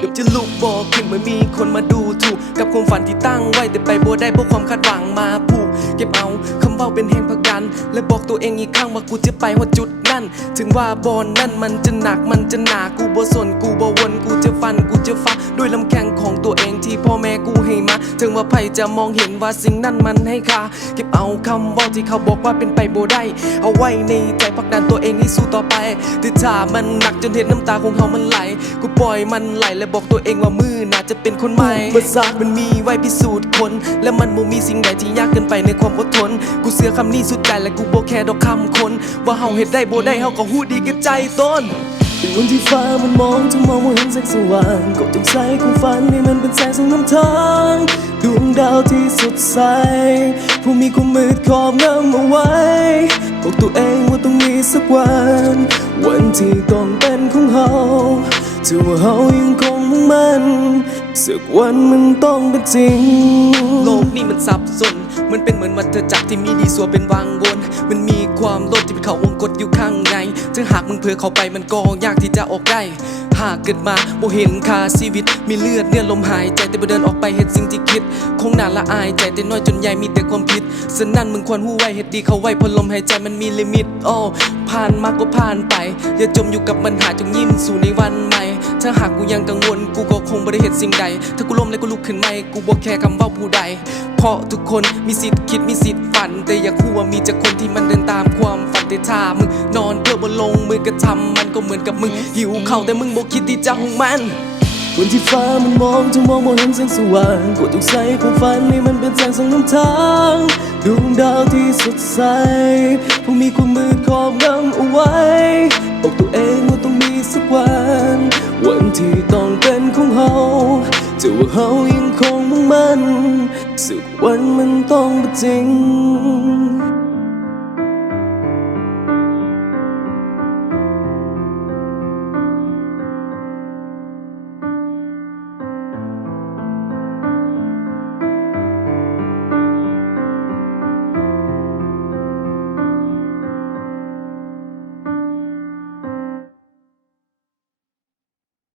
เกือบจะลุกบอกขึ้นเมื่อมีคนมาดูถูกกับความฝันที่ตั้งไว้แต่ไปบ่ได้เพราะความคาดหวังมาผูกเก็บเอาคำเว้าเป็นแห่งพักกันและบอกตัวเองอีกครั้งว่ากูจะไปว่าจุดนั้นถึงว่าบอนนั่นมันจะหนักมันจะหนากูบ่สนกูบ่วนกูจะฟันกูจะฟ้าด้วยลำแข้งของตัวเองที่พ่อแม่กูให้มาถึงว่าไผจะมองเห็นว่าสิ่งนั้นมันให้ค่าเก็บเอาคำเว้าที่เขาบอกว่าเป็นไปบ่ได้เอาไว้ในใจพักดันตัวเองให้สู้ต่อไปแต่ถ้ามันหนักจนเห็นน้ำตาของเขามันไหลกูปล่อยมันไหลและบอกตัวเองว่ามือน่าจะเป็นคนใหม่ประสาทมันมีไว้พิสูจน์คนและมันบ่มีสิ่งใดที่ยากเกินไปในความอดทนกูเสือคำนี้สุดใจและกูบ่แค่ดอกคำคนว่าเฮาเฮ็ดได้บ่ได้เฮาก็ฮู้ดีกับใจต้นเป็นวันที่ฟ้ามันมองจะมองว่าเห็นแสงสว่างก็จงใส่ความฝันให้มันเป็นแสงส่องนำทางดวงดาวที่สดใสผู้มีความมืดครอบงำเอาไว้บอกตัวเองว่าต้องมีสักวันที่ต้องเป็นของเฮาจะว่าเฮายังคงมุ่งมั่นสักวันมันต้องเป็นจริงโลกนี้มันสับสนมันเป็นเหมือนวัฏจักรที่มีดีสัวเป็นวังวนมันมีความโลภที่เป็นเขาวงกฏอยู่ข้างในถึงหากมึงเผลอเข้าไปมันก็ยากที่จะออกได้หากเกิดมาบ่เห็นค่าชีวิตมีเลือดเนื้อลมหายใจแต่บ่เดินออกไปเฮ็ดสิ่งที่คิดคงน่าละอายใจแต่น้อยจนใหญ่มีแต่ความผิดฉะนั้นมึงควรฮู้ไว้เฮ็ดดีเข้าไว้เพราะลมหายใจมันมีลิมิตผ่านมาก็ผ่านไปอย่าจมอยู่กับปัญหาจงยิ้มสู่ในวันใหม่ถ้าหากกูยังกังวลกูก็คงบ่ได้เฮ็ดสิ่งใดถ้ากูล้มแล้วกูลุกขึ้นใหม่กูบ่แค่คำเว้าผู้ใดเพราะทุกคนมีสิทธิ์คิดมีสิทธิ์ฝันแต่อยากรู้ว่ามีจักคนที่มันเดินตามความฝันแต่ถ้ามึงนอนเพื่อบ่ลงมือกระทำมันก็เหมือนกับมึงหิวข้าวแต่มึงบ่คิดที่จะหุงมันวันที่ฟ้ามันมองจะมองบ่เห็นแสงสว่างก็ต้องใส่ความฝันให้มันเป็นแสงส่องนำทางดวงดาวที่สดใสผู้มีความมืดครอบงำเอาไว้บอกตัวเองว่าต้องมีสักวันที่ต้องเป็นของเฮาจะว่าเฮายังคงมุ่งมั่นสักวันมันต้องเป็นจริง